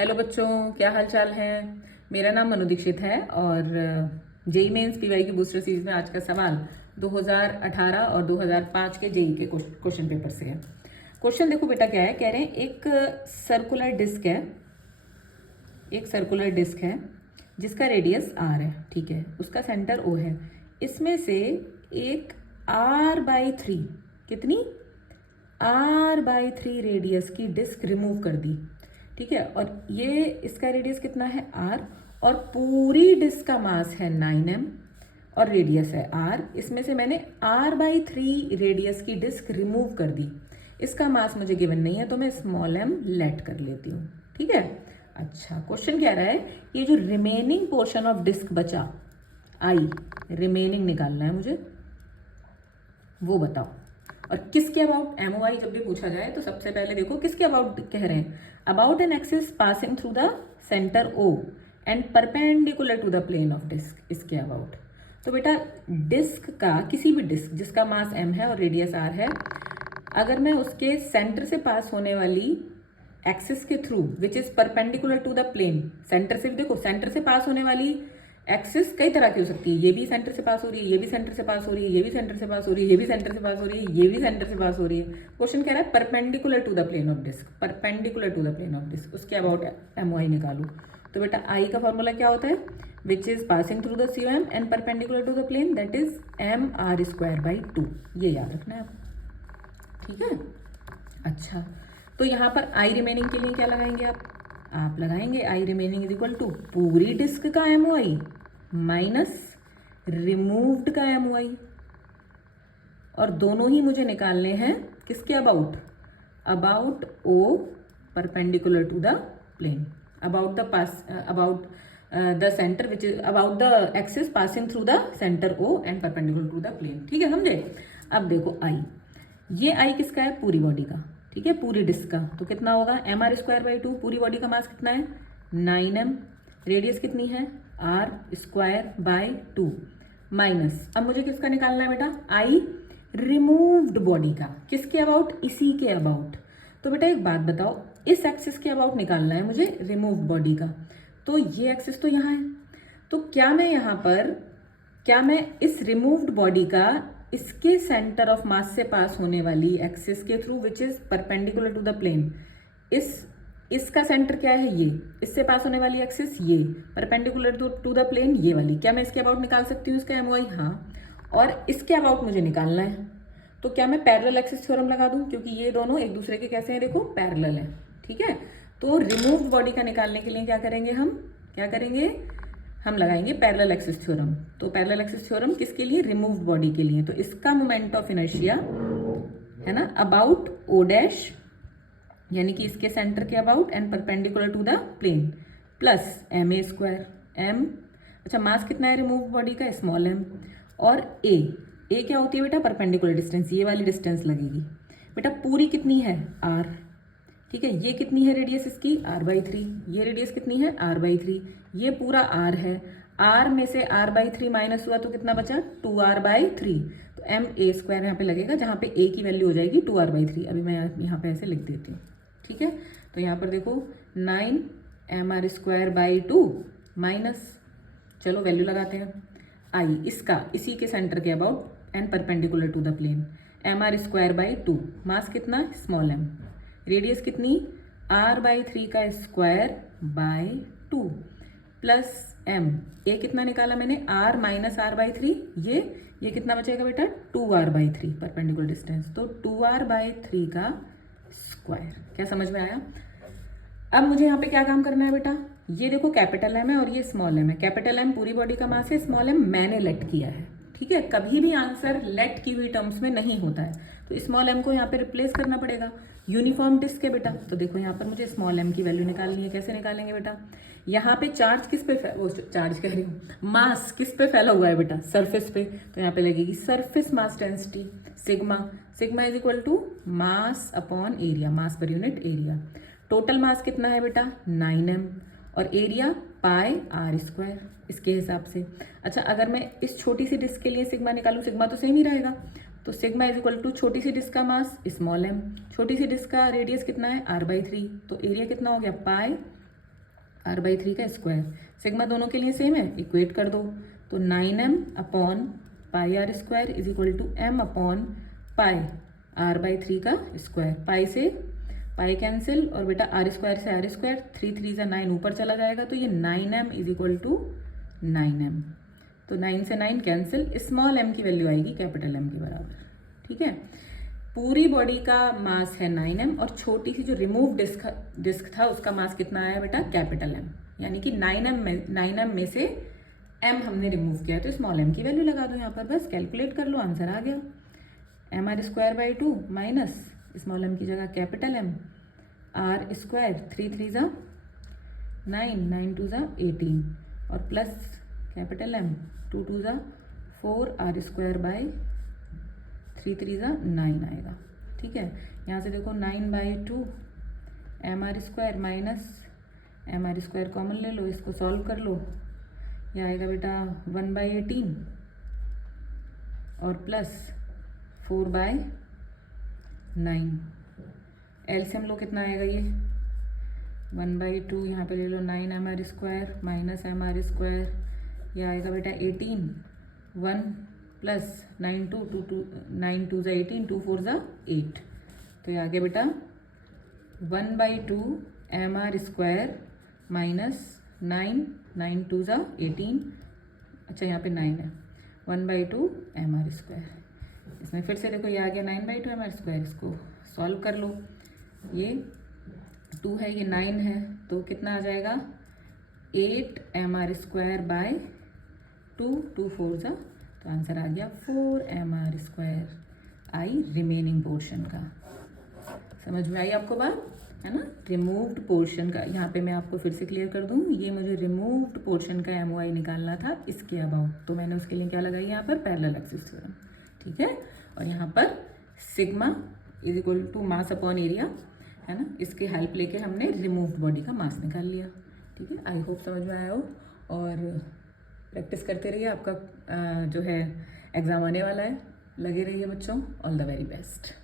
Hello बच्चों, क्या हाल चाल है। मेरा नाम मनु दीक्षित है और जेई मेंस पीवाई की बूस्टर सीरीज में आज का सवाल 2018 और 2005 के जेई के क्वेश्चन पेपर से है। क्वेश्चन देखो बेटा, क्या है, कह रहे हैं एक सर्कुलर डिस्क है जिसका रेडियस आर है, ठीक है, उसका सेंटर ओ है। इसमें से एक r/3, कितनी, r/3 रेडियस की डिस्क रिमूव कर दी, ठीक है, और ये इसका रेडियस कितना है r, और पूरी डिस्क का मास है 9m और रेडियस है r। इसमें से मैंने r/3 रेडियस की डिस्क रिमूव कर दी। इसका मास मुझे गिवन नहीं है तो मैं स्मॉल m लेट कर लेती हूँ, ठीक है। अच्छा, क्वेश्चन क्या रहा है, ये जो रिमेनिंग पोर्शन ऑफ डिस्क बचा आई, रिमेनिंग निकालना है मुझे, वो बताओ। और किसके अबाउट, एमओआई जब भी पूछा जाए तो सबसे पहले देखो किसके अबाउट कह रहे हैं। About an axis passing through the centre O and perpendicular to the plane of disc, इसके अबाउट। तो बेटा डिस्क का, किसी भी डिस्क जिसका मास m है और रेडियस r है, अगर मैं उसके सेंटर से पास होने वाली एक्सिस के through which is perpendicular to the plane, centre से देखो, सेंटर से पास होने वाली एक्सिस कई तरह की हो सकती है। ये भी सेंटर से पास हो रही है, ये भी सेंटर से पास हो रही है, ये भी सेंटर से पास हो रही है, ये भी सेंटर से पास हो रही है, ये भी सेंटर से पास हो रही है। क्वेश्चन कह रहा है perpendicular to the plane of disc, perpendicular to the plane of disc, उसके अबाउट एमओआई निकालो। तो बेटा आई का फॉर्मूला क्या होता है, which is passing through the COM and perpendicular to the plane, that is mr²/2। ये याद रखना है आपको, ठीक है। अच्छा, तो यहाँ पर आई रिमेनिंग के लिए क्या लगाएंगे आप लगाएंगे I remaining is equal to पूरी डिस्क का एमओआई माइनस रिमूव्ड का एमओआई, और दोनों ही मुझे निकालने हैं किसके about, about O perpendicular to the plane, about the centre which is about the axis passing through the centre O and perpendicular to the plane, ठीक है, समझे। अब देखो आई, ये आई किसका है, पूरी बॉडी का, ठीक है, पूरी डिस्क का। तो कितना होगा, mr²/2, पूरी बॉडी का मास कितना है 9m, रेडियस कितनी है r²/2 माइनस, अब मुझे किसका निकालना है बेटा, आई रिमूव्ड बॉडी का, किसके अबाउट, इसी के अबाउट। तो बेटा एक बात बताओ, इस एक्सिस के अबाउट निकालना है मुझे रिमूव्ड बॉडी का, तो ये एक्सिस तो यहाँ है, तो क्या मैं इस रिमूव्ड बॉडी का इसके सेंटर ऑफ मास से पास होने वाली एक्सिस के through which is perpendicular to the plane, इसका सेंटर क्या है, ये इससे पास होने वाली एक्सिस, ये परपेंडिकुलर टू द प्लेन, ये वाली, क्या मैं इसके अबाउट निकाल सकती हूँ इसका एमओआई, हाँ, और इसके अबाउट मुझे निकालना है। तो क्या मैं पैरेलल एक्सिस थ्योरम लगा दूं, क्योंकि ये दोनों एक दूसरे के कैसे हैं, देखो पैरेलल है, ठीक है। तो रिमूव्ड बॉडी का निकालने के लिए क्या करेंगे हम लगाएंगे पैरेलल एक्सिस थ्योरम। तो पैरेलल एक्सिस थ्योरम किसके लिए, रिमूव्ड बॉडी के लिए। तो इसका मोमेंट ऑफ इनर्शिया है ना अबाउट ओ डैश, यानी कि इसके सेंटर के about and perpendicular to the plane, plus ma², m, अच्छा मास कितना है रिमूव बॉडी का, स्मॉल m, और a क्या होती है बेटा, परपेंडिकुलर डिस्टेंस, ये वाली डिस्टेंस लगेगी बेटा। पूरी कितनी है r, ठीक है, ये कितनी है रेडियस इसकी r/3, ये रेडियस कितनी है r/3, ये पूरा r है, r में से r/3 माइनस हुआ तो कितना बचा 2r/3, तो ma² यहाँ पे लगेगा, जहाँ पे a की वैल्यू हो जाएगी 2r/3। अभी मैं यहाँ पे ऐसे लिख देती हूँ, ठीक है। तो यहाँ पर देखो 9mr²/2 माइनस, चलो वैल्यू लगाते हैं, आई इसका, इसी के सेंटर के about and perpendicular to the plane, mr²/2, mass कितना स्मॉल m, रेडियस कितनी r/3 का square by 2, plus m, a कितना निकाला मैंने r माइनस r/3, ये कितना बचेगा बेटा 2r/3 परपेंडिकुलर डिस्टेंस, तो 2r/3 का स्क्वायर। क्या समझ में आया। अब मुझे यहाँ पे क्या काम करना है बेटा, ये देखो कैपिटल M है और ये स्मॉल m है, कैपिटल M पूरी बॉडी का मास है, स्मॉल m मैंने लेट किया है, ठीक है। कभी भी आंसर लेट की हुई टर्म्स में नहीं होता है, तो स्मॉल m को यहाँ पे रिप्लेस करना पड़ेगा। यूनिफॉर्म डिस्क है बेटा, तो देखो यहाँ पर मुझे स्मॉल m की वैल्यू निकालनी है, कैसे निकालेंगे बेटा, यहाँ पे चार्ज किस पे चार्ज कह रही हूँ, मास किस पे फैला हुआ है बेटा, सरफेस पे, तो यहाँ पे लगेगी surface mass density sigma is equal to mass upon area, mass पर यूनिट एरिया। टोटल मास कितना है बेटा 9m, और एरिया πr², इसके हिसाब से। अच्छा, अगर मैं इस छोटी सी डिस्क के लिए सिग्मा निकालूं, सिग्मा तो सेम ही रहेगा, तो सिग्मा इज इक्वल टू छोटी सी डिस्क का मास स्मॉल m, छोटी सी डिस्क का रेडियस कितना है r/3, तो एरिया कितना हो गया r/3 का स्क्वायर। सिग्मा दोनों के लिए सेम है, इक्वेट कर दो। तो 9m upon pi R square is equal to m upon pi r/3 का स्क्वायर। पाई से पाई कैंसिल और बेटा आर स्क्वायर से आर स्क्वायर, 3 3 ज़ा 9 ऊपर चला जाएगा, तो ये 9m is equal to 9m। तो 9 से 9 कैंसिल, स्मॉल m की वैल्यू आएगी कैपिटल M के बराबर। ठीक है, पूरी बॉडी का मास है 9m और छोटी सी जो रिमूव डिस्क था उसका मास कितना आया बेटा, कैपिटल M। यानी कि 9m में से m हमने रिमूव किया, तो स्मॉल m की वैल्यू लगा दो यहाँ पर, बस कैलकुलेट कर लो, आंसर आ गया। mr²/2 माइनस स्मॉल m की जगह कैपिटल M, r स्क्वायर 3 3 ज़ा 9 9 2 ज़ा 18 और प्लस कैपिटल M 2 2 ज़ा 4 r²/3 3 ज़ा 9 आएगा। ठीक है, यहाँ से देखो 9/2 mr² माइनस mr² कॉमन ले लो, इसको सॉल्व कर लो, यह आएगा बेटा 1/18 और प्लस 4/9। एलसीएम लो, कितना आएगा ये 1/2, यहाँ पे ले लो 9 mr² माइनस mr², यह आएगा बेटा 18, 1 प्लस 9 2 9 2 ज़ा 18, 2 4 ज़ा 8, तो ये आ गया बेटा 1/2 mr² माइनस 9 9 2 ज़ा 18, अच्छा यहाँ पे 9 है, 1/2 mr²। इसमें फिर से देखो ये आ गया 9/2 mr², इसको सॉल्व कर लो, ये 2 है ये 9 है, तो कितना आ जाएगा 8 mr²/2, 2 4 ज़ा, तो आंसर आ गया 4 mr² आई रिमेनिंग पोर्शन का। समझ में आई आपको बात, है ना। रिमूव्ड पोर्शन का यहाँ पे मैं आपको फिर से क्लियर कर दूँ, ये मुझे रिमूव्ड पोर्शन का MOI निकालना था इसके अबाउट, तो मैंने उसके लिए क्या लगाई यहाँ पर, पैरेलल एक्सिस थ्योरम। ठीक है, और यहाँ पर sigma is equal to mass upon area, है ना, इसके हेल्प लेके हमने रिमूव्ड बॉडी का मास निकाल लिया। ठीक है, आई होप समझ में आया हो, और प्रैक्टिस करते रहिए, आपका जो है एग्ज़ाम आने वाला है, लगे रहिए बच्चों, ऑल द वेरी बेस्ट।